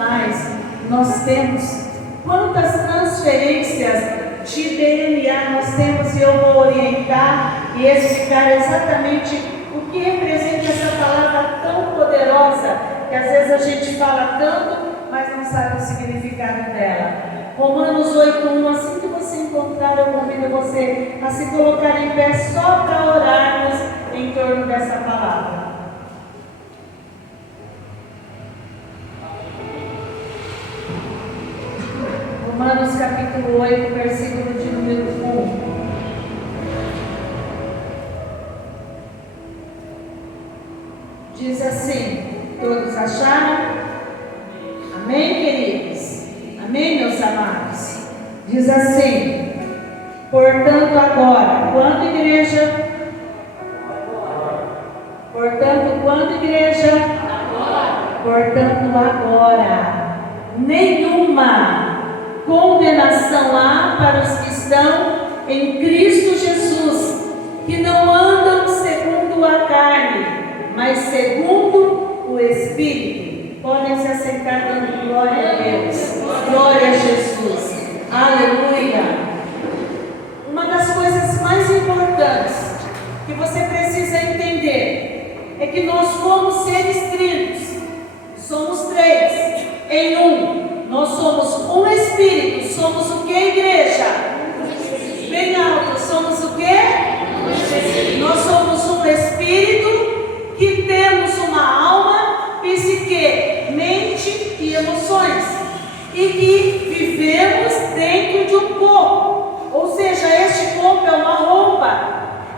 mais nós temos, quantas transferências de DNA nós temos, e eu vou orientar e explicar exatamente o que representa essa palavra tão poderosa, que às vezes a gente fala tanto, mas não sabe o significado dela. Romanos 8:1, assim que você encontrar, eu convido você a se colocar em pé só para orarmos em torno dessa palavra. Romanos capítulo 8, versículo de número 1. Diz assim, todos acharam? Amém, queridos? Amém, meus amados? Diz assim, portanto agora, quando igreja? Portanto, quando igreja? Portanto agora, nenhuma condenação há para os que estão em Cristo Jesus, que não andam segundo a carne, mas segundo o Espírito. Podem se assentar dando glória a Deus. Glória a Jesus. Aleluia. Uma das coisas mais importantes que você precisa entender é que nós somos seres trinos. Somos três em um. Nós somos um Espírito. Somos o que, igreja? Bem alto. Somos o que? Nós somos um Espírito que temos uma alma, psique, mente e emoções. E que vivemos dentro de um corpo. Ou seja, este corpo é uma roupa.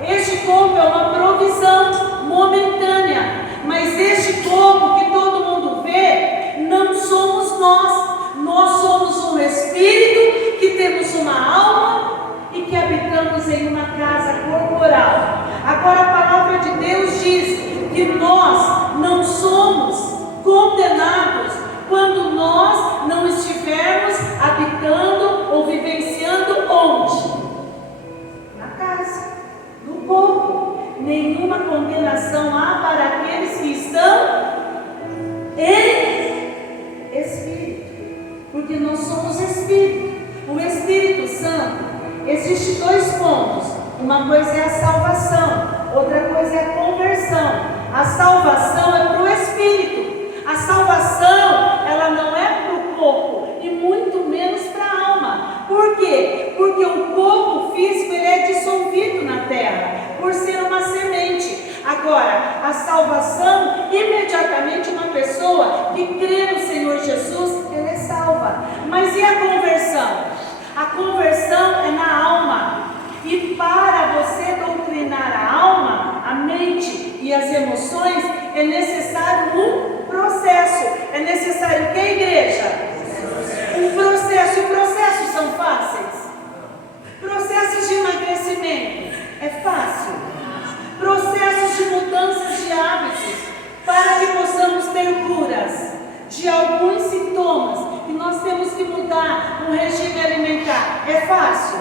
Este corpo é uma provisão momentânea. Mas este corpo que todo mundo vê, não somos nós. Nós somos um Espírito que temos uma alma e que habitamos em uma casa corporal. Agora a palavra de Deus diz que nós não somos condenados quando nós não estivermos habitando ou vivenciando onde? Na casa, no corpo. Nenhuma condenação há para aqueles que estão em Espírito. Porque nós somos Espírito. O Espírito Santo, existe dois pontos. Uma coisa é a salvação, outra coisa é a conversão. A salvação é para o Espírito. A salvação, ela não é para o corpo e muito menos para a alma. Por quê? Porque o corpo físico ele é dissolvido na terra, por ser uma semente. Agora, a salvação, imediatamente uma pessoa que crê no Senhor Jesus, ela é salva. Mas e a conversão? A conversão é na alma. E para você doutrinar a alma, a mente e as emoções, é necessário um processo. É necessário o que, igreja? Um processo. E processos são fáceis? Processos de emagrecimento é fácil? Processos de mudanças de hábitos para que possamos ter curas de alguns sintomas que nós temos que mudar um regime alimentar. É fácil?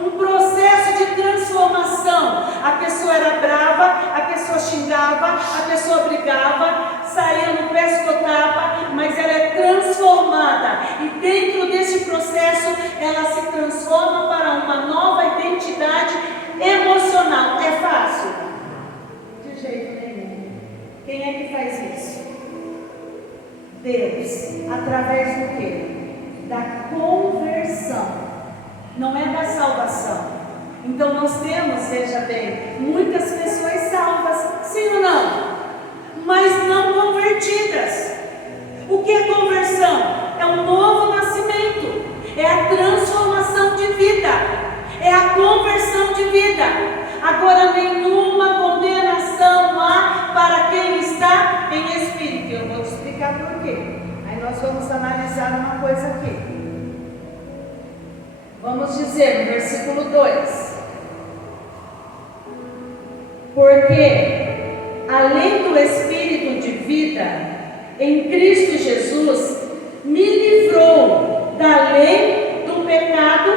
Um processo de transformação. A pessoa era brava, a pessoa xingava, a pessoa brigava, saía no pescotapa, mas ela é transformada. E dentro desse processo, ela se transforma para uma nova identidade emocional. É fácil? De jeito nenhum. Quem é que faz isso? Deus. Através do quê? Da conversão. Não é da salvação. Então nós temos, veja bem, muitas pessoas salvas, sim ou não? Mas não convertidas. O que é conversão? É um novo nascimento. É a transformação de vida. É a conversão de vida. Agora, nenhuma condenação há para quem está em espírito. Eu vou te explicar por quê. Aí nós vamos analisar uma coisa aqui. Vamos dizer no versículo 2. Porque, além do Espírito de vida, em Cristo Jesus, me livrou da lei, do pecado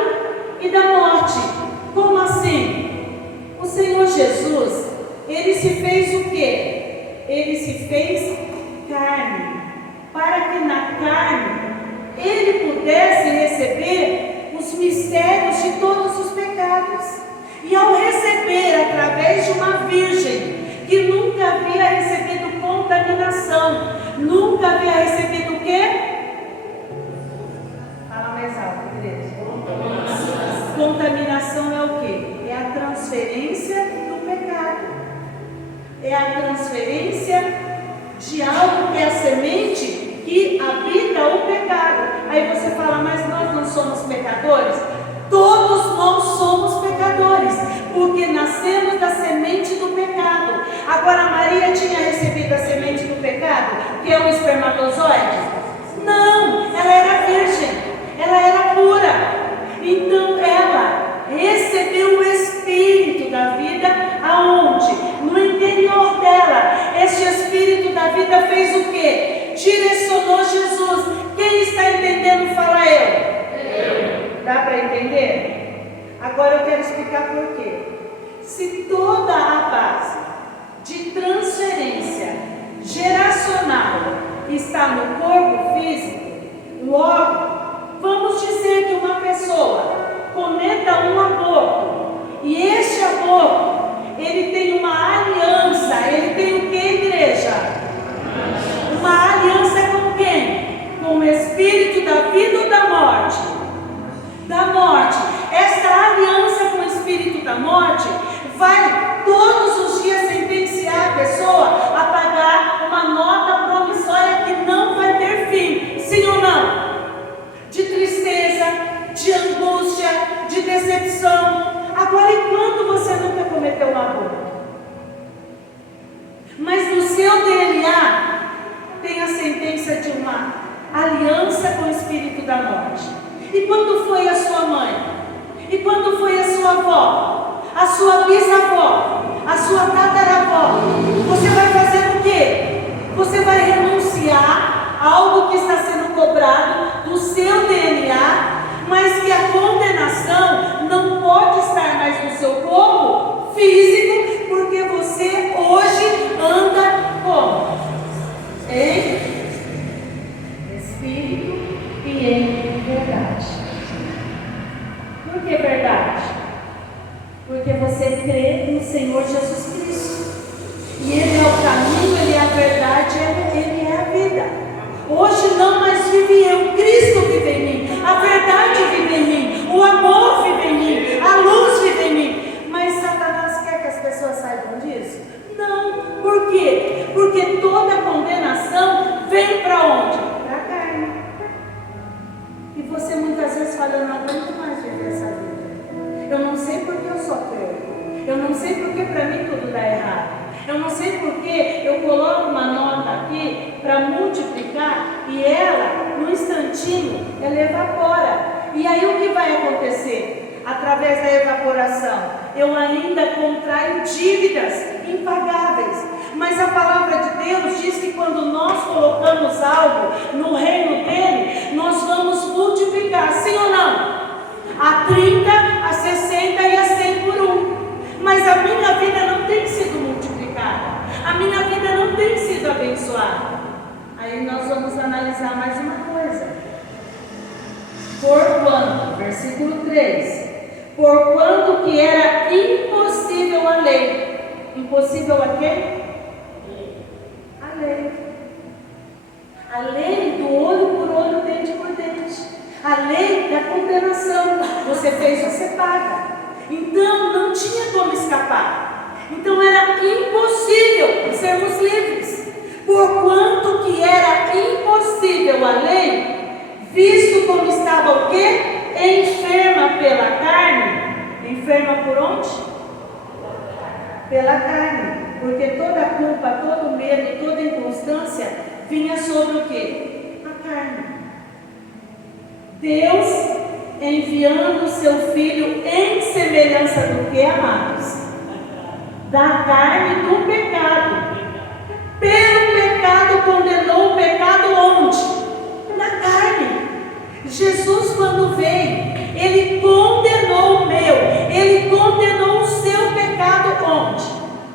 e da morte. Como assim? O Senhor Jesus, Ele se fez o quê? Ele se fez carne, para que na carne ele pudesse receber os mistérios de todos os pecados. E ao receber através de uma virgem que nunca havia recebido contaminação, nunca havia recebido o quê? Fala mais alto, igreja. Contaminação é o quê? É a transferência do pecado. É a transferência de algo que é a semente que habita o pecado. Aí você fala, mas nós não somos pecadores? Todos nós somos pecadores, porque nascemos da semente do pecado. Agora, Maria tinha recebido a semente do pecado, que é o espermatozoide? Não, ela era virgem, ela era pura. Então ela recebeu o Espírito da vida aonde? No interior dela. Este Espírito da vida fez o quê? Direcionou Jesus. Quem está entendendo, fala eu. Dá para entender? Agora eu quero explicar por quê. Se toda a base de transferência geracional está no corpo físico, logo, vamos dizer que uma pessoa cometa um aborto, e este aborto, ele tem uma aliança, ele tem o que, igreja? Uma aliança com quem? Com o Espírito da vida ou da morte? Da morte. Esta aliança com o Espírito da morte vai todos os dias sentenciar a pessoa a pagar uma nota promissória que não vai ter fim, sim ou não? De tristeza, de angústia, de decepção. Agora, enquanto você nunca cometeu um aborto, mas no seu DNA tem a sentença de uma aliança com o Espírito da morte. E quando foi a sua mãe? E quando foi a sua avó? A sua bisavó? A sua tataravó? Você vai fazer o quê? Você vai renunciar a algo que está sendo cobrado do seu DNA, mas que a condenação não pode estar mais no seu corpo físico, porque você hoje anda como? Em Espírito e em verdade. Por que verdade? Porque você crê no Senhor Jesus Cristo. E Ele é o caminho, Ele é a verdade, Ele é a vida. Hoje não mais vive eu, Cristo vive em mim. A verdade vive em mim. O amor vive em mim. A luz vive em mim. Mas Satanás quer que as pessoas saibam disso? Não. Por quê? Porque toda condenação vem para onde? Para a carne. E você muitas vezes fala, eu não aguento mais viver essa vida. Eu não sei porque eu só perco. Eu não sei porque para mim tudo dá errado. Eu não sei porque eu coloco uma nota aqui para multiplicar e ela, num instantinho, ela evapora. E aí o que vai acontecer? Através da evaporação, eu ainda contraio dívidas impagáveis. Mas a palavra de Deus diz que quando nós colocamos algo no reino dele, nós vamos multiplicar, sim ou não? A 30, a 60 e a 100 por 1. Mas a minha vida não tem sido multiplicada. A minha vida não tem sido abençoada. Aí nós vamos analisar mais uma coisa. Porquanto, versículo 3. Porquanto que era impossível a lei. Impossível a quem? A lei. A lei do olho por olho, dente por dente. A lei da condenação. Você fez, você paga. Então não tinha como escapar. Então era impossível sermos livres. Porquanto que era impossível a lei, visto como estava o quê? Enferma pela carne. Enferma por onde? Pela carne. Porque toda a culpa, todo o medo e toda a inconstância vinha sobre o quê? A carne. Deus enviando o seu Filho em semelhança do que, amados? Da carne do pecado. Pelo pecado condenou o pecado onde? Na carne. Jesus, quando veio, Ele condenou o meu, Ele condenou o seu pecado onde?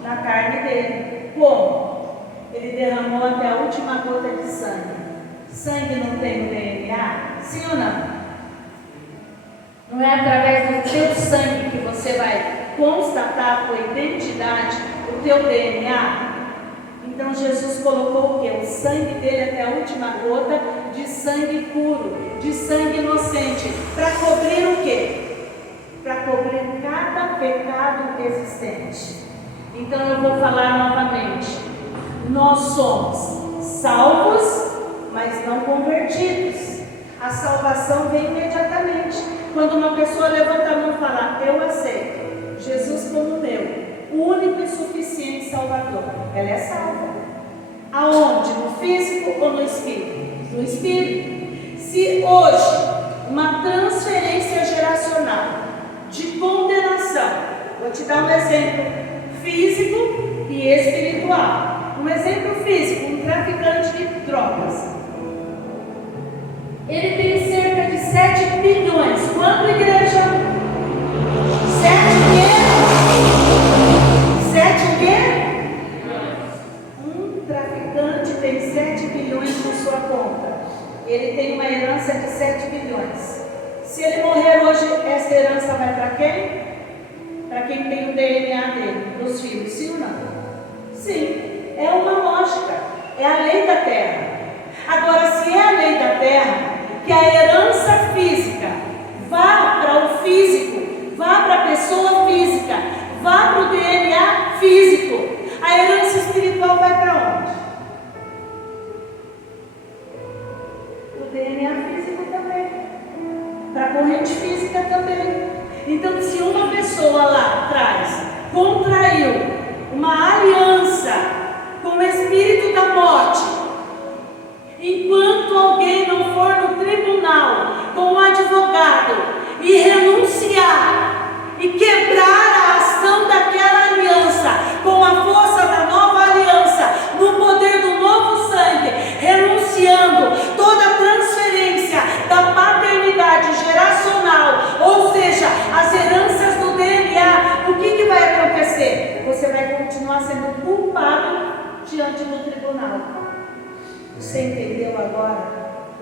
Na carne dele. Como? Ele derramou até a última gota de sangue. Sangue não tem o DNA? Sim ou não? Não é através do teu sangue que você vai constatar a tua identidade, o teu DNA? Então Jesus colocou o quê? O sangue dele até a última gota de sangue puro, de sangue inocente, para cobrir o quê? Para cobrir cada pecado existente. Então eu vou falar novamente. Nós somos salvos, mas não convertidos. A salvação vem imediatamente. Quando uma pessoa levanta a mão e fala, eu aceito Jesus como meu, o único e suficiente Salvador, ela é salva. Aonde? No físico ou no espírito? No espírito. Se hoje uma transferência geracional de condenação, vou te dar um exemplo físico e espiritual. Um exemplo físico, um traficante de drogas. Ele tem cerca de 7 bilhões. Quanto, igreja? 7 quê? 7 quê? Um traficante tem 7 bilhões na sua conta. Ele tem uma herança de 7 bilhões. Se ele morrer hoje, essa herança vai para quem? Para quem tem o DNA dele, dos filhos, sim ou não? Sim, é uma lógica, é a lei da terra. Agora, se é a lei da terra, que a herança física vá para o físico, vá para a pessoa física, vá para o DNA físico, a herança espiritual vai para onde? O DNA físico também, para a corrente física também. Então, se uma pessoa lá atrás contraiu uma aliança com o espírito da morte, enquanto alguém não for no tribunal com um advogado e renunciar e quebrar a ação daquela aliança com a força da nova aliança, no poder do novo sangue, renunciando toda a transferência da paternidade geracional, ou seja, as heranças do DNA, o que vai acontecer? Você vai continuar sendo culpado diante do tribunal. Você entendeu agora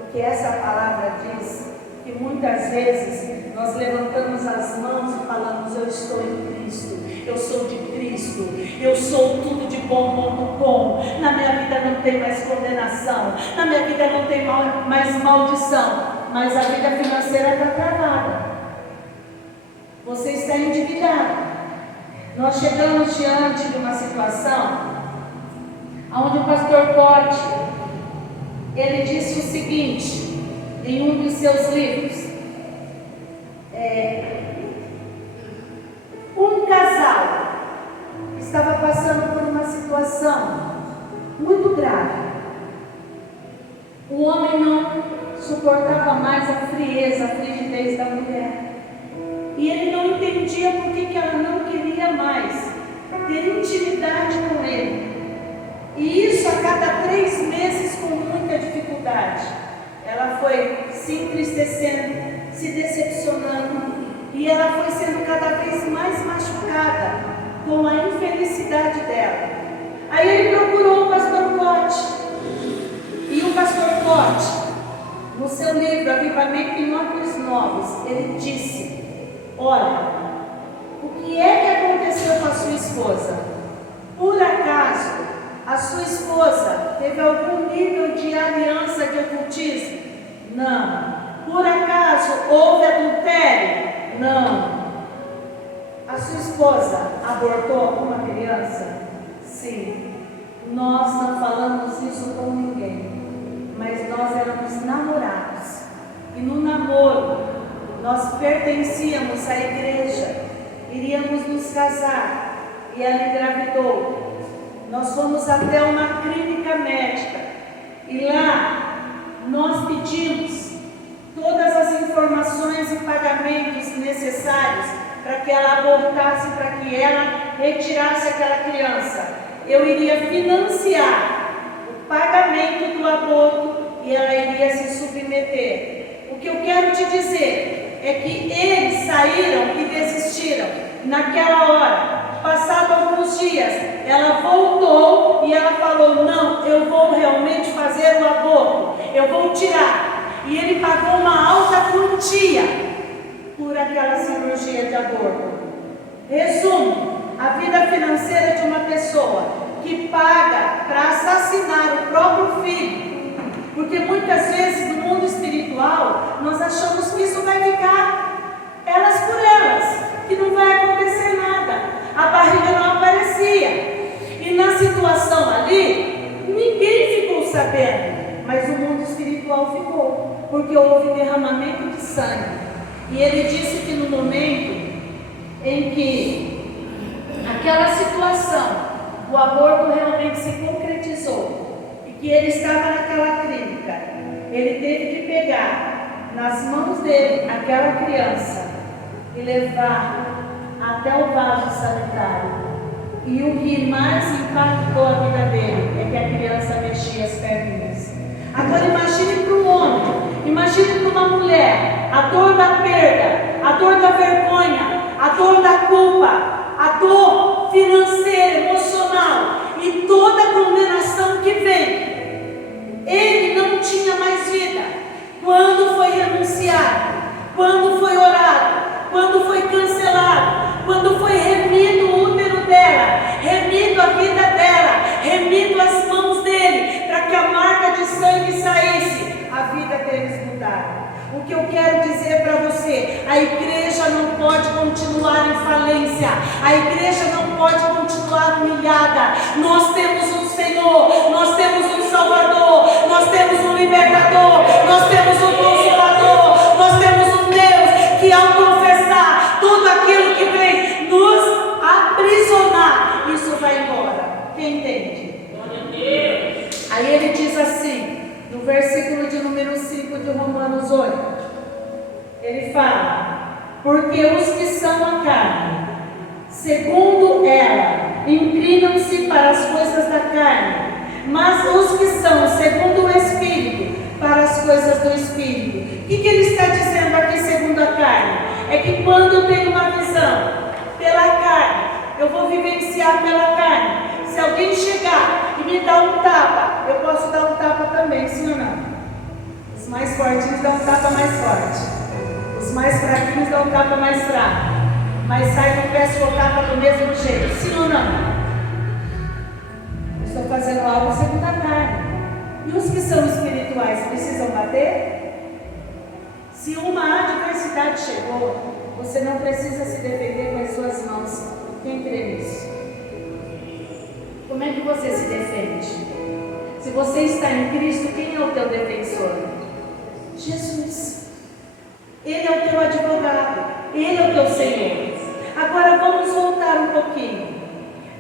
o que essa palavra diz? Que muitas vezes nós levantamos as mãos e falamos, eu estou em Cristo, eu sou de Cristo, eu sou tudo de bom, na minha vida não tem mais condenação, na minha vida não tem mais maldição, mas a vida financeira está travada, você está endividado. Nós chegamos diante de uma situação onde o pastor Pote, ele disse o seguinte, em um dos seus livros, um casal estava passando por uma situação muito grave. O homem não suportava mais a frieza, a frigidez da mulher. E ele não entendia por que ela não queria mais ter intimidade com ele. E isso a cada 3 meses com muita dificuldade. Ela foi se entristecendo, se decepcionando, e ela foi sendo cada vez mais machucada com a infelicidade dela. Aí ele procurou o pastor Pote. E o pastor Pote, no seu livro Avivamento em Olhos Novos, ele disse, olha, o que é que aconteceu com a sua esposa? Por acaso a sua esposa teve algum nível de aliança de ocultismo? Não. Por acaso houve adultério? Não. A sua esposa abortou alguma criança? Sim. Nós não falamos isso com ninguém, mas nós éramos namorados. E no namoro, nós pertencíamos à igreja, iríamos nos casar, e ela engravidou. Nós fomos até uma clínica médica e lá nós pedimos todas as informações e pagamentos necessários para que ela abortasse, para que ela retirasse aquela criança. Eu iria financiar o pagamento do aborto e ela iria se submeter. O que eu quero te dizer é que eles saíram e desistiram naquela hora. Passado alguns dias, ela voltou e ela falou, não, eu vou realmente fazer o aborto. eu vou tirar. E ele pagou uma alta quantia por aquela cirurgia de aborto. Resumo, a vida financeira de uma pessoa que paga para assassinar o próprio filho, porque muitas vezes no mundo espiritual nós achamos que isso vai ficar elas por elas, que não vai acontecer nada, a barriga não aparecia, e na situação ali ninguém ficou sabendo, mas o mundo espiritual ficou, porque houve derramamento de sangue. E ele disse que no momento em que aquela situação, o aborto realmente se concretizou, e que ele estava naquela clínica, ele teve que pegar nas mãos dele aquela criança e levar até o vaso sanitário. E o que mais impactou a vida dele é que a criança mexia as perninhas. Agora imagine para um homem, imagine para uma mulher, a dor da perda, a dor da vergonha, a dor da culpa, a dor financeira, emocional e toda a condenação que vem. Ele não tinha mais vida. Quando foi renunciado, quando foi orado, quando foi cancelado, quando foi remido o útero dela, remido a vida dela, remido as mãos dele, para que a marca de sangue saísse, a vida deles mudaram. O que eu quero dizer para você, a igreja não pode continuar em falência, a igreja não pode continuar humilhada. Nós temos um Senhor, nós temos um Salvador, nós temos um Libertador, nós temos um Consolador, nós temos um Deus que ao confessar tudo aquilo que vem nos aprisionar, isso vai embora. Quem entende? Aí ele diz assim, no versículo de número 5 de Romanos 8, ele fala: porque os que são a carne, segundo ela, inclinam-se para as coisas da carne, mas os que são segundo o Espírito, para as coisas do Espírito. O que ele está dizendo aqui segundo a carne? É que quando eu tenho uma visão pela carne, eu vou vivenciar pela carne. Se alguém chegar e me dar um tapa, eu posso dar um tapa também, sim ou não? Os mais fortinhos dão um tapa mais forte, os mais fraquinhos dão um tapa mais fraco, mas sai do pé o tapa do mesmo jeito, sim ou não? Eu estou fazendo algo segundo a carne. E os que são espirituais precisam bater? Se uma adversidade chegou, você não precisa se defender com as suas mãos. Quem crê nisso? Como é que você se defende? Se você está em Cristo, quem é o teu defensor? Jesus. Ele é o teu advogado, Ele é o teu Senhor. Agora vamos voltar um pouquinho.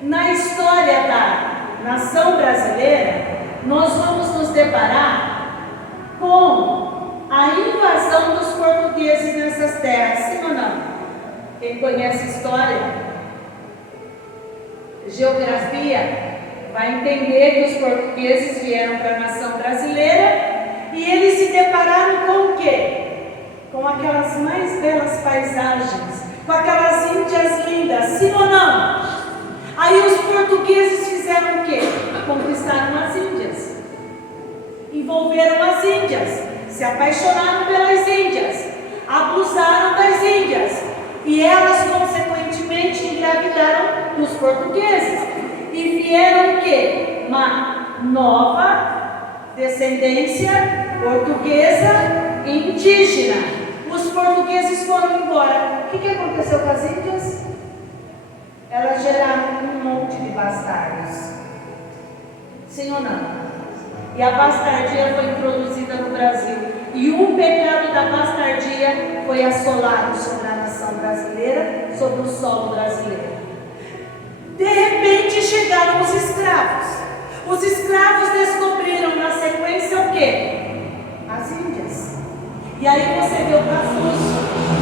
Na história da nação brasileira, nós vamos nos deparar com a invasão dos portugueses nessas terras, sim ou não? Quem conhece história, geografia, vai entender que os portugueses vieram para a nação brasileira e eles se depararam com o quê? Com aquelas mais belas paisagens, com aquelas índias lindas, sim ou não? Aí os portugueses fizeram o quê? Conquistaram as índias, envolveram as índias, se apaixonaram pelas índias, abusaram das índias e elas consequentemente engravidaram dos portugueses e vieram o quê? Uma nova descendência portuguesa e indígena. Os portugueses foram embora. O que aconteceu com as índias? Elas geraram um monte de bastardos. Sim ou não? E a bastardia foi introduzida no Brasil. E o pecado da bastardia foi assolado sobre a nação brasileira, sobre o solo brasileiro. De repente chegaram os escravos. Os escravos descobriram na sequência o quê? As índias. E aí você vê o Cafuso,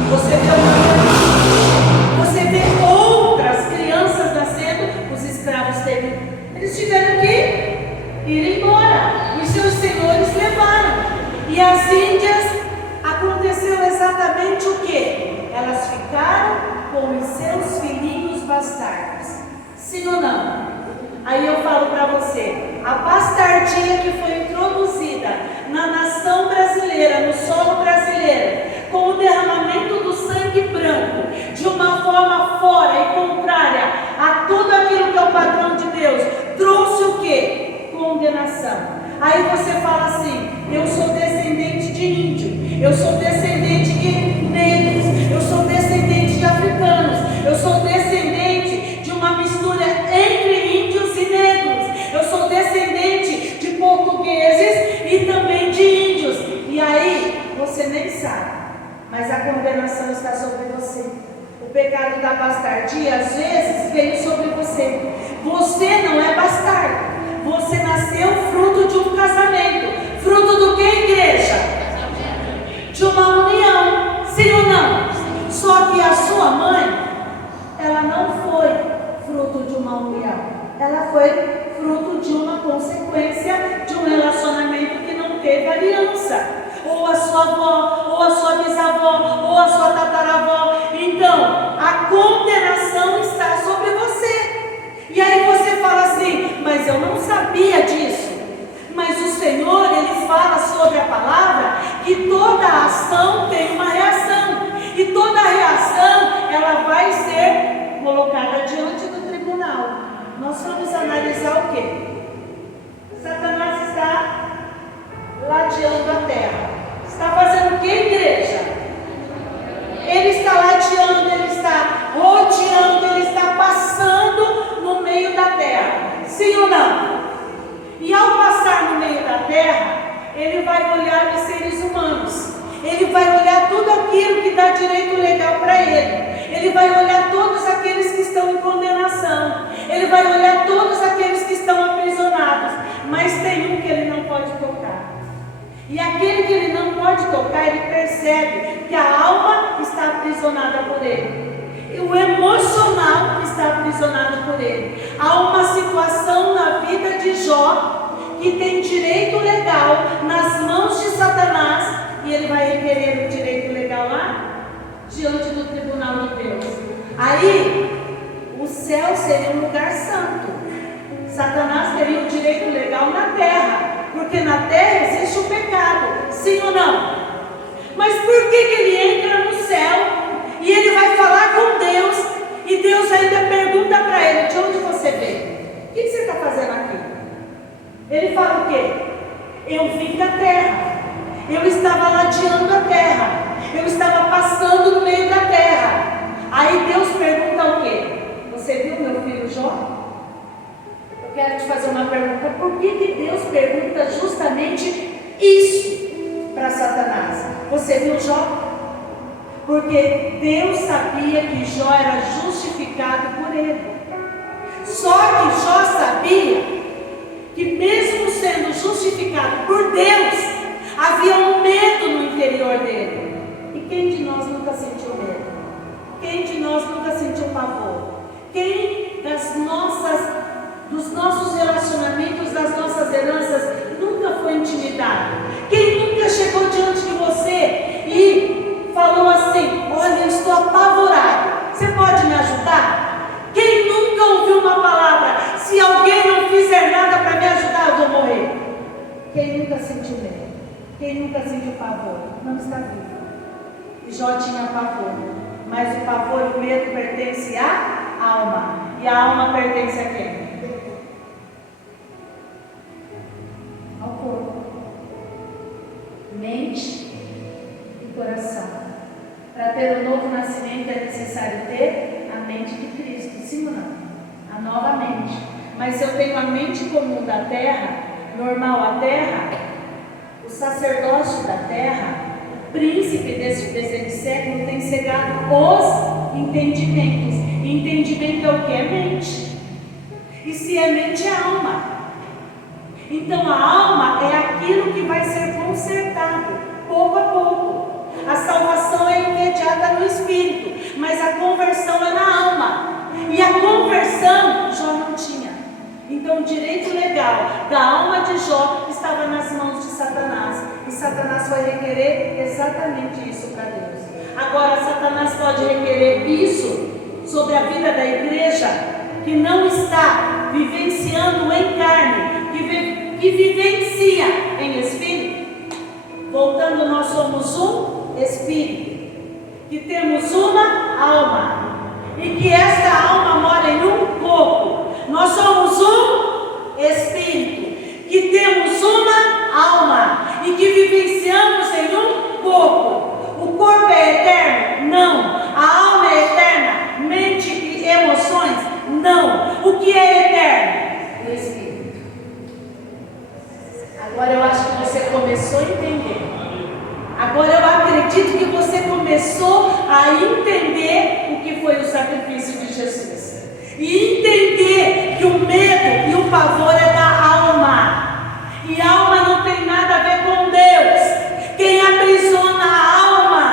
você vê o você vê outras crianças nascendo. Os escravos eles tiveram que ir embora. E seus senhores levaram. E as índias, aconteceu exatamente o quê? Elas ficaram com os seus filhinhos bastardos. Sim ou não? Aí eu falo para você, a bastardia que foi introduzida na nação brasileira, no solo brasileiro, com o derramamento do sangue branco, de uma forma fora e contrária a tudo aquilo que é o padrão de Deus, trouxe o quê? Condenação. Aí você fala assim: eu sou descendente de índio, eu sou descendente de negros, eu sou descendente de africanos, eu sou descendente de uma mistura entre índios e negros, eu sou descendente de portugueses e também de índios. E aí você nem sabe, mas a condenação está sobre você. O pecado da bastardia às vezes veio sobre você. Você não é bastardo. Você nasceu fruto de um casamento. Fruto do que, igreja? De uma união. Sim ou não? Só que a sua mãe, ela não foi fruto de uma união. Ela foi fruto de uma consequência de um relacionamento que não teve aliança. Ou a sua avó, ou a sua bisavó, ou a sua tataravó. Então, a condenação está sobre você. E aí você fala assim: mas eu não sabia disso. Mas o Senhor, Ele fala sobre a palavra que toda ação tem uma reação. E toda reação, ela vai ser colocada diante do tribunal. Nós vamos analisar o quê? Satanás está ladeando a terra. Está fazendo o que, igreja? Ele está ladeando, ele está rodeando, ele está passando no meio da terra. Sim ou não? E ao passar no meio da terra, ele vai olhar os seres humanos. Ele vai olhar tudo aquilo que dá direito legal para ele. Ele vai olhar todos aqueles que estão em condenação. Ele vai olhar todos aqueles que estão aprisionados. Mas tem um que ele não pode tocar. E aquele que ele não pode tocar, ele percebe que a alma está aprisionada por ele. E o emocional está aprisionado por ele. Há uma situação na vida de Jó que tem direito legal nas mãos de Satanás. E ele vai requerer o direito legal lá, diante do tribunal de Deus. Aí, o céu seria um lugar santo. Satanás teria o direito legal na terra, porque na terra existe o pecado, sim ou não? Mas por que ele entra no céu e ele vai falar com Deus, e Deus ainda pergunta para ele: de onde você veio? O que você está fazendo aqui? Ele fala o quê? Eu vim da terra, eu estava ladeando a terra, eu estava passando no meio da terra. Aí Deus pergunta o quê? Você viu meu filho Jó? Eu quero te fazer uma pergunta: por que Deus pergunta justamente isso para Satanás? Você viu Jó? Porque Deus sabia que Jó era justificado por ele. Só que Jó sabia que mesmo sendo justificado por Deus, havia um medo no interior dele. E quem de nós nunca sentiu medo? Quem de nós nunca sentiu pavor? Quem dos nossos relacionamentos, das nossas heranças, nunca foi intimidado? Quem nunca chegou diante de você e falou assim: olha, eu estou apavorado, você pode me ajudar? Quem nunca ouviu uma palavra: se alguém não fizer nada para me ajudar, eu vou morrer? Quem nunca sentiu medo? Quem nunca sentiu pavor? Não está vivo. E Jó tinha pavor, mas o pavor e o medo pertence à alma. E a alma pertence a quem? Ao corpo, mente e coração. Para ter o novo nascimento é necessário ter a mente de Cristo, sim ou não? A nova mente. Mas se eu tenho a mente comum da terra, normal à terra, o sacerdote da terra, o príncipe desse presente século, tem cegado os entendimentos. E entendimento é o que? É mente. E se é mente, é alma. Então a alma é aquilo que vai ser consertado pouco a pouco. A salvação é imediata no espírito, mas a conversão é na alma. E a conversão Jó não tinha. Então o direito legal da alma de Jó estava nas mãos de Satanás. E Satanás foi requerer exatamente isso para Deus. Agora Satanás pode requerer isso sobre a vida da igreja que não está vivenciando em carne que vivencia em espírito. Voltando, nós somos um espírito, que temos uma alma, e que esta alma mora em um corpo. Nós somos um espírito, que temos uma alma, e que vivenciamos em um corpo. O corpo é eterno? Não. A alma é eterna? Mente e emoções? Não. O que é eterno? O espírito. Agora eu acho que você começou a entender. Agora eu acredito que você começou a entender o que foi o sacrifício de Jesus. E entender que o medo e o pavor é da alma. E a alma não tem nada a ver com Deus. Quem aprisiona a alma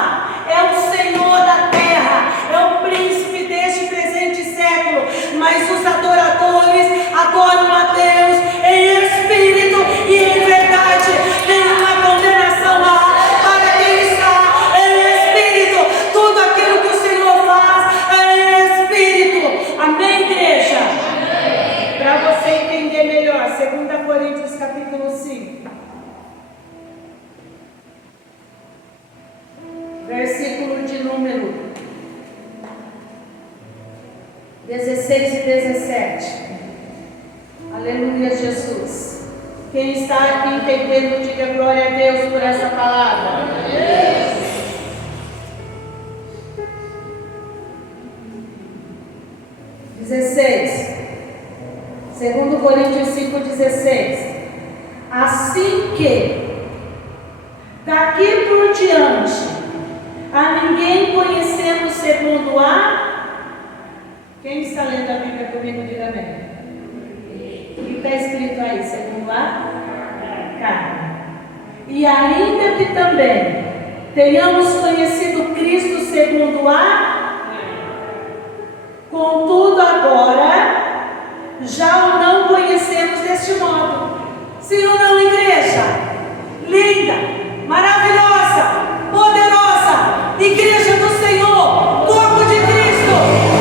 é o Senhor da terra, é o príncipe deste presente século. Mas os adoradores adoram a Deus em espírito e em verdade. Nenhuma condenação há para quem está em espírito. Tudo aquilo que o Senhor faz é em espírito. Amém, igreja? Para você entender melhor, 2 Coríntios capítulo 5. Versículo de número 16 e 17. Aleluia, Jesus. Quem está aqui entendendo, diga glória a Deus por essa palavra. 16. 2 Coríntios 5,16. Assim que daqui por diante a ninguém conhecemos segundo a... Quem está lendo a Bíblia comigo, diga amém. O que está escrito aí? Segundo a carne. E ainda que também tenhamos conhecido Cristo segundo a... Contudo agora já o não conhecemos deste modo. Sim ou não, igreja? Linda, maravilhosa, poderosa, igreja do Senhor, corpo de Cristo.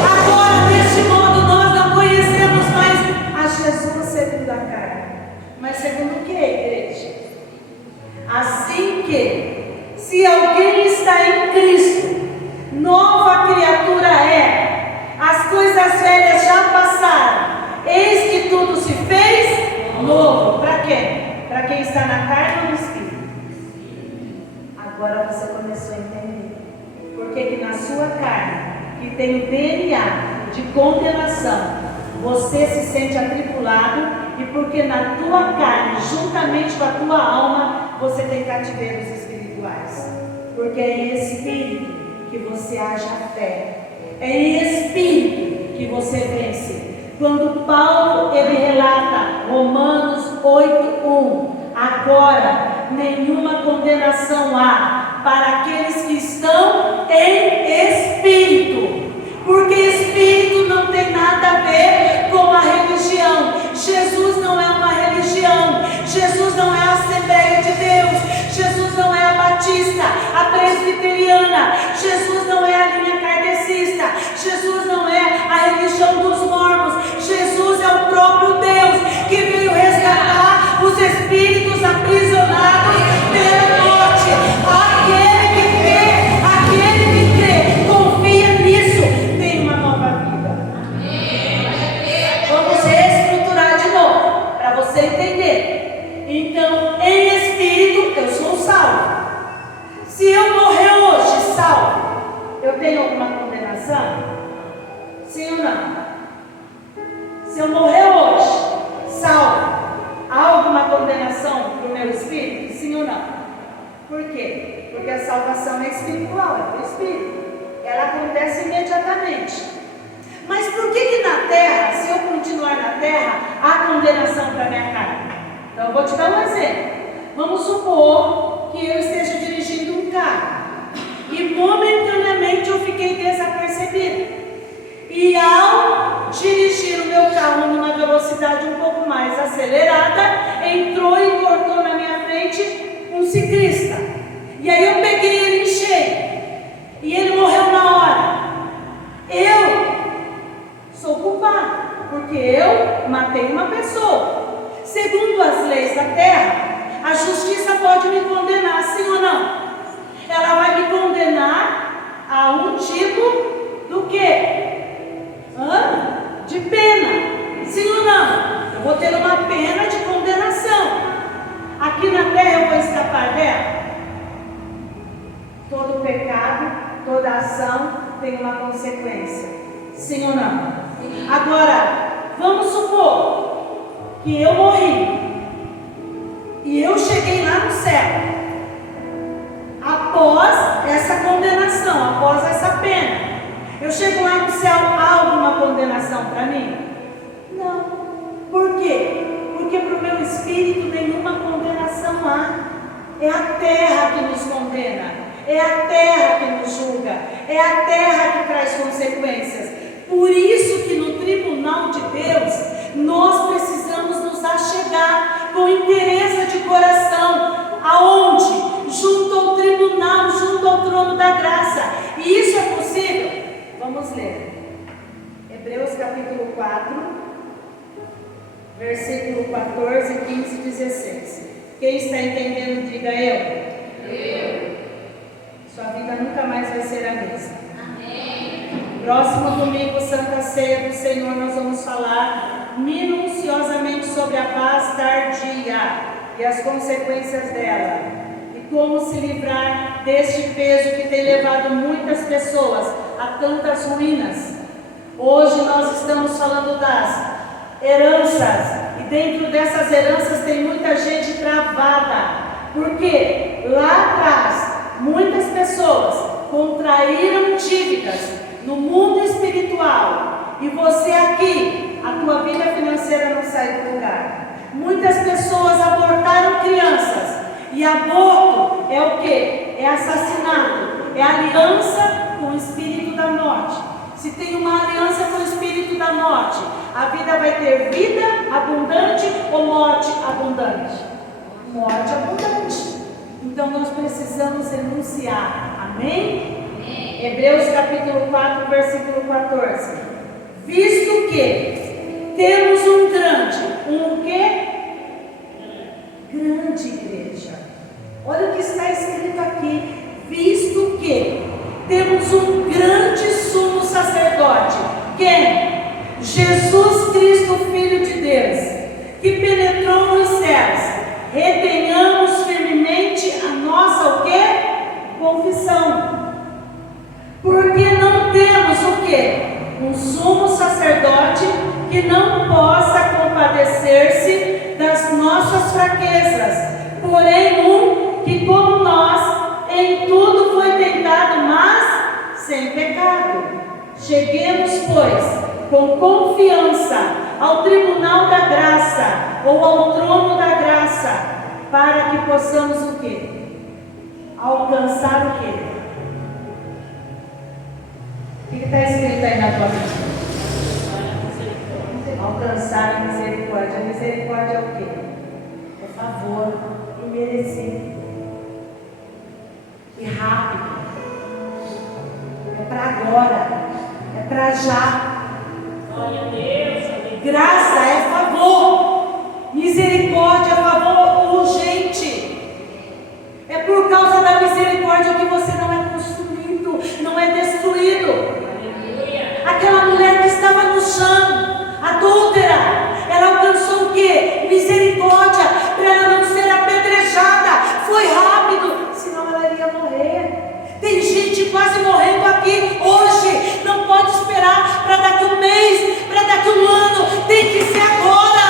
Agora, deste modo, nós não conhecemos mais a Jesus segundo a carne. Mas segundo o que, igreja? Assim que, se alguém está em Cristo, nova criatura é. As coisas velhas já passaram, eis que tudo se fez novo. Para quem? Para quem está na carne ou no espírito? Agora você começou a entender. Porque que na sua carne, que tem o DNA de condenação, você se sente atribulado, e porque na tua carne, juntamente com a tua alma, você tem cativeiros espirituais. Porque é em espírito que você age a fé. É em espírito que você vence. Quando Paulo ele relata Romanos 8:1, agora nenhuma condenação há para aqueles que estão em espírito, porque espírito não tem nada a ver com a religião. Jesus não é uma religião, Jesus não é a Assembleia de Deus, Jesus não é a Batista, a Presbiteriana, Jesus não é a linha kardecista, Jesus não é a religião dos mormons, Jesus é o próprio Deus que veio resgatar os espíritos aprisionados pela morte. Aquele que crê, confia nisso, tem uma nova vida. Vamos reestruturar de novo, para você entender. Então, em espírito, eu sou salvo. Se eu morrer hoje salvo, eu tenho alguma condenação? Sim ou não? Se eu morrer hoje salvo, há alguma condenação para o meu espírito? Sim ou não? Por quê? Porque a salvação é espiritual, é do espírito. Ela acontece imediatamente. Mas por que na terra, se eu continuar na terra, há condenação para a minha carne? Então eu vou te dar um exemplo. Vamos supor que eu esteja dirigindo um carro e momentaneamente eu fiquei desapercebido. E ao dirigir o meu carro numa velocidade um pouco mais acelerada, entrou e cortou na minha frente um ciclista. E aí eu peguei ele em cheio. E ele morreu na hora. Eu sou culpado, porque eu matei uma pessoa. Segundo ação tem uma consequência. Sim ou não? Agora, vamos supor que eu morri e eu cheguei lá no céu após essa condenação, após essa pena. Eu chego lá no céu, há alguma condenação para mim? Não. Por quê? Porque para o meu espírito nenhuma condenação há. É a terra que nos condena, é a terra que nos julga, é a terra que traz consequências. Por isso que no tribunal de Deus nós precisamos nos achegar com interesse de coração. Aonde? Junto ao tribunal, junto ao trono da graça. E isso é possível? Vamos ler. Hebreus capítulo 4, versículo 14, 15 e 16. Quem está entendendo, diga eu. Sua vida nunca mais vai ser a mesma. Amém. Próximo domingo, Santa Ceia do Senhor, nós vamos falar minuciosamente sobre a paz tardia e as consequências dela, e como se livrar deste peso que tem levado muitas pessoas a tantas ruínas. Hoje nós estamos falando das heranças, e dentro dessas heranças tem muita gente travada, porque lá atrás muitas pessoas contraíram dívidas no mundo espiritual, e você aqui, a tua vida financeira não sai do lugar. Muitas pessoas abortaram crianças, e aborto é o que? É assassinato, é aliança com o espírito da morte. Se tem uma aliança com o espírito da morte, a vida vai ter vida abundante ou morte abundante? Morte abundante. Então nós precisamos renunciar. Amém? Hebreus capítulo 4, versículo 14. Visto que temos um quê? Grande igreja. Olha o que está escrito aqui. Visto que temos um grande sumo sacerdote. Quem? Jesus Cristo, Filho de Deus, que penetrou nos céus. Retenhamos firmemente a nossa o quê? Confissão. Porque não temos o quê? Um sumo sacerdote que não possa compadecer-se das nossas fraquezas, porém que como nós em tudo foi tentado, mas sem pecado. Cheguemos, pois, com confiança ao tribunal da graça, ou ao trono da graça, para que possamos o quê? Alcançar o quê? O que está escrito aí na tua Bíblia? Alcançar a misericórdia. A misericórdia é o quê? É favor imerecido e rápido. É para agora, é para já. Glória a Deus. Graça é favor, misericórdia é favor urgente. É por causa da misericórdia que você não é consumido, não é destruído. Aleluia. Aquela mulher que estava no chão, adúltera, ela alcançou o quê? Misericórdia, para ela não ser apedrejada. Foi rápido, senão ela iria morrer. Tem gente quase morrendo aqui hoje. Não pode esperar para daqui um mês, para daqui um ano. Tem que ser agora.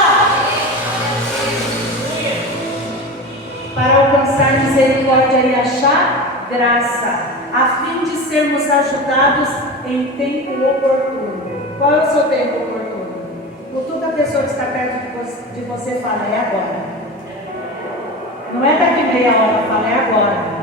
Para alcançar misericórdia e achar graça, a fim de sermos ajudados em tempo oportuno. Qual é o seu tempo oportuno? Cutuca a pessoa que está perto de você e fala: é agora. Não é daqui meia hora, fala: é agora.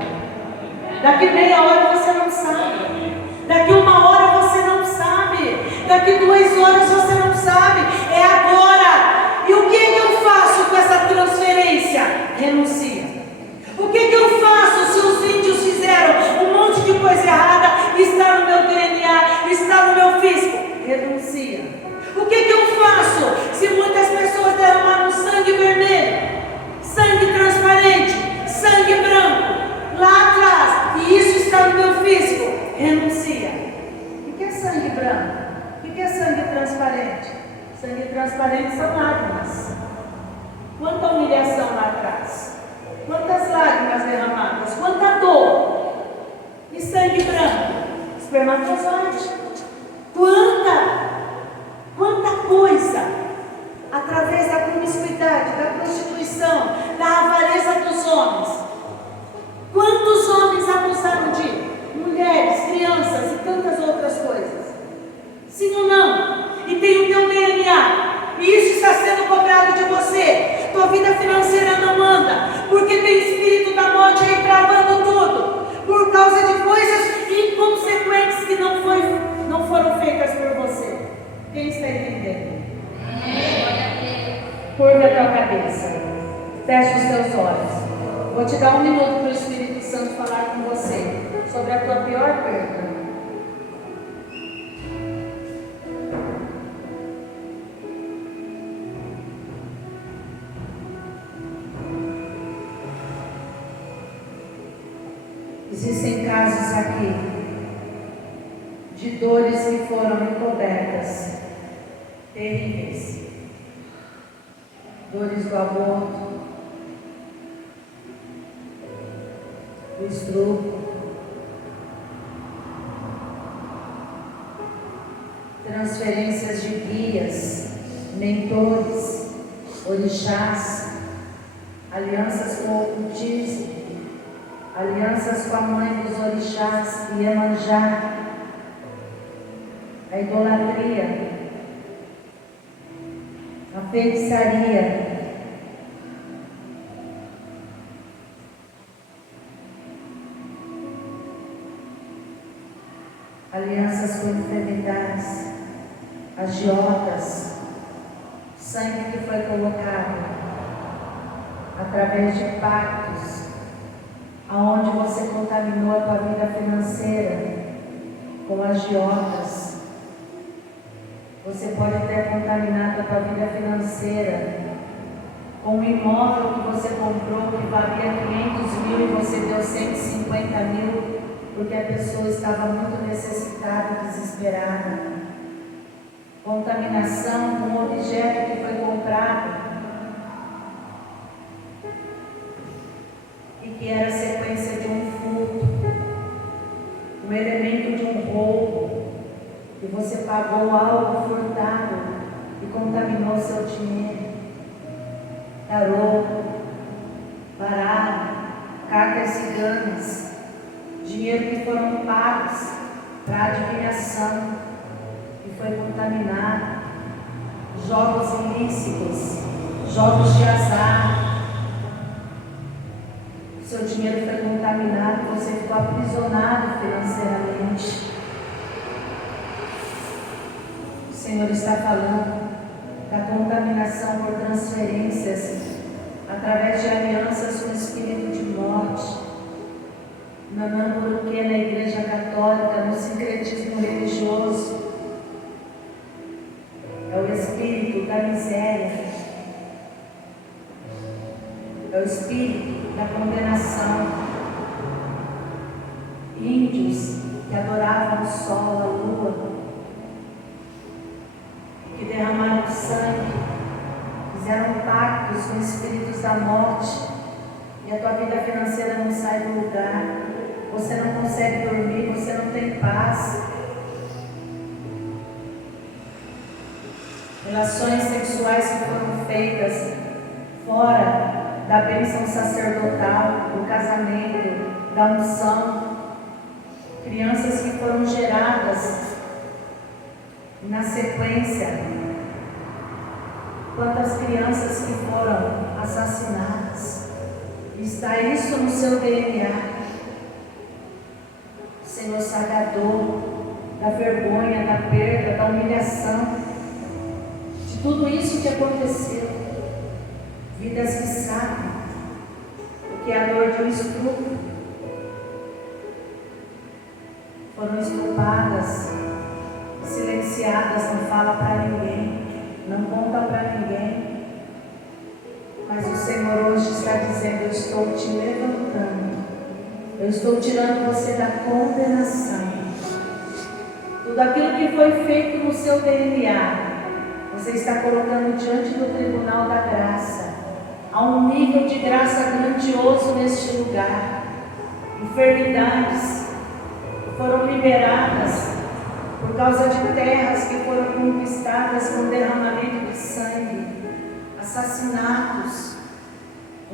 Daqui meia hora você não sabe. Daqui uma hora você não sabe. Daqui 2 horas você não sabe. É agora. E o que eu faço com essa transferência? Renuncia. O que eu faço se os índios fizeram um monte de coisa errada e está no meu DNA, está no meu físico? Renuncia. O que eu faço se muitas pessoas derramaram sangue vermelho, sangue transparente, sangue branco lá atrás, e isso está no meu físico? Renuncia. O que é sangue branco? O que é sangue transparente? Sangue transparente são lágrimas. Quanta humilhação lá atrás, quantas lágrimas derramadas, quanta dor. E sangue branco? espermatozoide. Quanta coisa, através da promiscuidade, da prostituição, da avareza dos homens. Quantos homens abusaram de mulheres, crianças e tantas outras coisas? Sim ou não? E tem o teu DNA, e isso está sendo cobrado de você. Tua vida financeira não anda, porque tem espírito da morte aí travando tudo, por causa de coisas inconsequentes que não foram feitas por você. Quem está entendendo? Curva a tua cabeça, fecha os teus olhos. Vou te dar 1 minuto para o Espírito Santo falar com você sobre a tua pior perda. Existem casos aqui de dores que foram encobertas, terríveis. Dores do aborto, do estupro, transferências de guias, mentores, orixás, alianças com o ocultismo, alianças com a mãe dos orixás, Iemanjá, a idolatria, a feitiçaria, alianças com enfermidades, agiotas, sangue que foi colocado através de pactos, aonde você contaminou a tua vida financeira com agiotas. Você pode ter contaminado a tua vida financeira com um imóvel que você comprou que valia 500 mil e você deu 150 mil, porque a pessoa estava muito necessitada e desesperada. Contaminação com um objeto que foi comprado e que era sequência de um furto, um elemento de um roubo, e você pagou algo furtado e contaminou seu dinheiro. Tarô, baralho, cartas ciganas, dinheiro que foram pagos para adivinhação e foi contaminado, jogos ilícitos, jogos de azar. Seu dinheiro foi contaminado, você ficou aprisionado financeiramente. O Senhor está falando da contaminação por transferências, através de alianças com o espírito de morte. Nanamburuque na Igreja Católica, no sincretismo religioso, é o espírito da miséria, é o espírito da condenação. Índios que adoravam o sol, a lua, que derramaram sangue, fizeram pactos com espíritos da morte, e a tua vida financeira não sai do lugar, você não consegue dormir, você não tem paz. Relações sexuais que foram feitas fora da bênção sacerdotal, do casamento, da unção, crianças que foram geradas na sequência, quantas crianças que foram assassinadas. Está isso no seu DNA. O Senhor sagador da vergonha, da perda, da humilhação, de tudo isso que aconteceu. Vidas que sabem o que é a dor de um estupro, foram estupradas, silenciadas, não fala para ninguém, não conta para ninguém. Mas o Senhor hoje está dizendo: eu estou te levantando, eu estou tirando você da condenação. Tudo aquilo que foi feito no seu DNA, você está colocando diante do tribunal da graça. Há um nível de graça grandioso neste lugar. Enfermidades, foram liberadas por causa de terras que foram conquistadas com derramamento de sangue, assassinatos,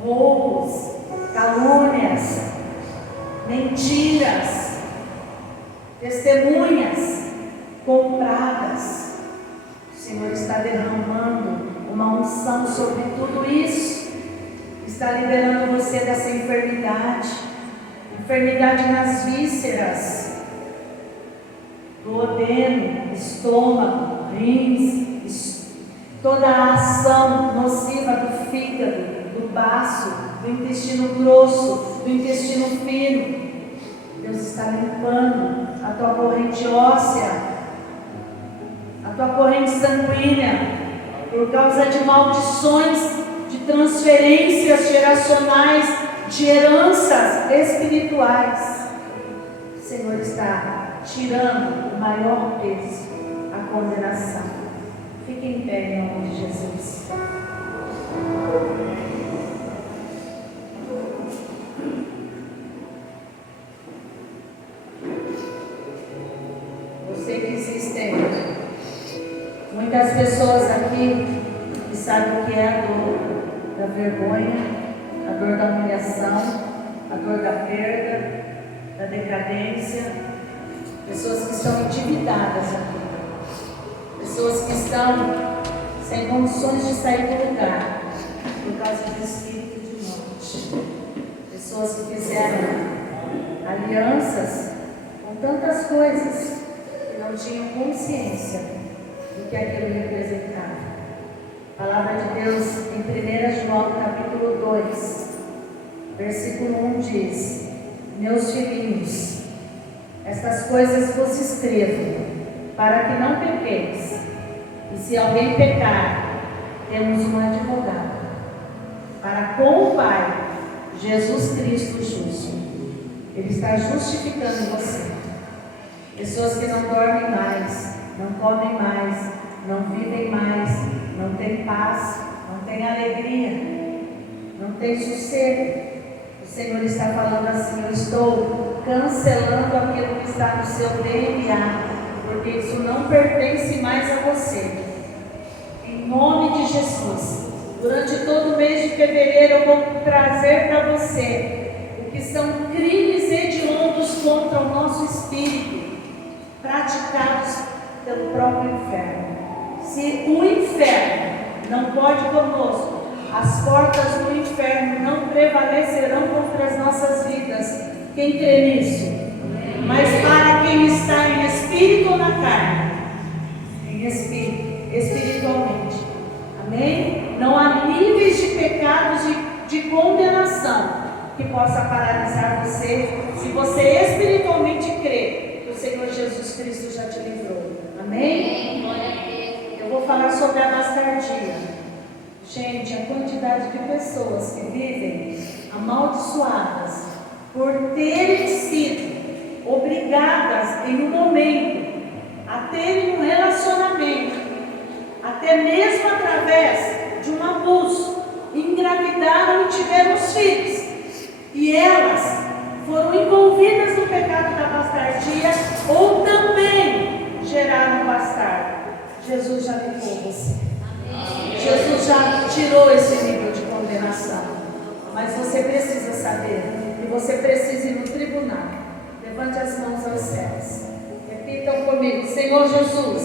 roubos, calúnias, mentiras, testemunhas compradas. O Senhor está derramando uma unção sobre tudo isso, está liberando você dessa enfermidade nas vísceras, duodeno, estômago, rins, toda a ação nociva do fígado, do baço, do intestino grosso, do intestino fino. Deus está limpando a tua corrente óssea, a tua corrente sanguínea, por causa de maldições, de transferências geracionais, de heranças espirituais. O Senhor está tirando o maior peso, a condenação. Fique em pé em nome de Jesus. Eu sei que existem muitas pessoas aqui que sabem o que é a dor da vergonha, a dor da humilhação, a dor da perda, da decadência. Pessoas que estão endividadas aqui, pessoas que estão sem condições de sair do lugar por causa do espírito de morte, pessoas que fizeram alianças com tantas coisas que não tinham consciência do que aquilo representava. A palavra de Deus em 1 João capítulo 2, versículo 1 diz: meus filhinhos, estas coisas vos escrevo, para que não pequeis. E se alguém pecar, temos um advogado para com o Pai, Jesus Cristo justo. Ele está justificando você. Pessoas que não dormem mais, não comem mais, não vivem mais, não têm paz, não têm alegria, não têm sossego. O Senhor está falando assim: eu estou cancelando aquilo que está no seu DNA, porque isso não pertence mais a você. Em nome de Jesus, durante todo o mês de fevereiro eu vou trazer para você o que são crimes hediondos contra o nosso espírito, praticados pelo próprio inferno. Se o inferno não pode conosco, as portas do inferno não prevalecerão contra as nossas vidas. Quem crê nisso? Mas para quem está em espírito ou na carne? Em espírito, espiritualmente. Amém? Não há níveis de pecados de condenação que possa paralisar você, se você espiritualmente crê que o Senhor Jesus Cristo já te livrou. Amém? Eu vou falar sobre a bastardia. Gente, a quantidade de pessoas que vivem amaldiçoadas por terem sido obrigadas em um momento a terem um relacionamento, até mesmo através de um abuso, engravidaram e tiveram os filhos, e elas foram envolvidas no pecado da bastardia ou também geraram um bastardo. Jesus já livrou você. Jesus já tirou esse nível de condenação. Mas você precisa saber que você precisa ir no tribunal. Levante as mãos aos céus. Repitam comigo: Senhor Jesus,